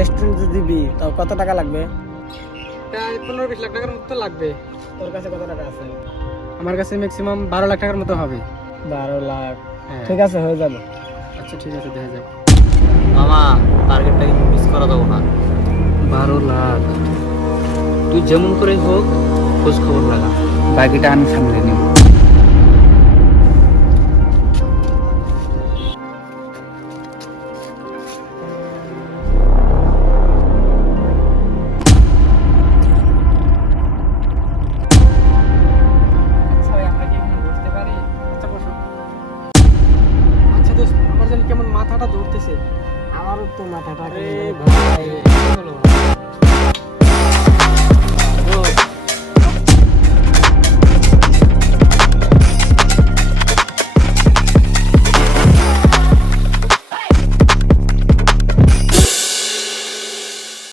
রেস্টুরেন্টে দিবি তাও কত টাকা লাগবে? প্রায় 15-20 লাখ টাকার মতো লাগবে। তোর কাছে কত টাকা আছে? আমার কাছে ম্যাক্সিমাম 12 লাখ টাকার মতো হবে। 12 লাখ। হ্যাঁ। ঠিক আছে, হয়ে যাবে। আচ্ছা ঠিক আছে, দেখা যাক। মামা টার্গেটটা কিন্তু মিস করা যাবো না। 12 লাখ। তুই যেমন করে হোক খোঁজ খবর লাগা, বাকিটা আমি সামলে নেব। আচ্ছা ভাই, আমরা কি এখানে বসতে পারি? আচ্ছা বসো। আচ্ছা দোস্ত, আমার জানি কেমন মাথাটা ধরতেছে। আমারও তো মাথাটা আরে কেমন জানি ভাই, কি হলো?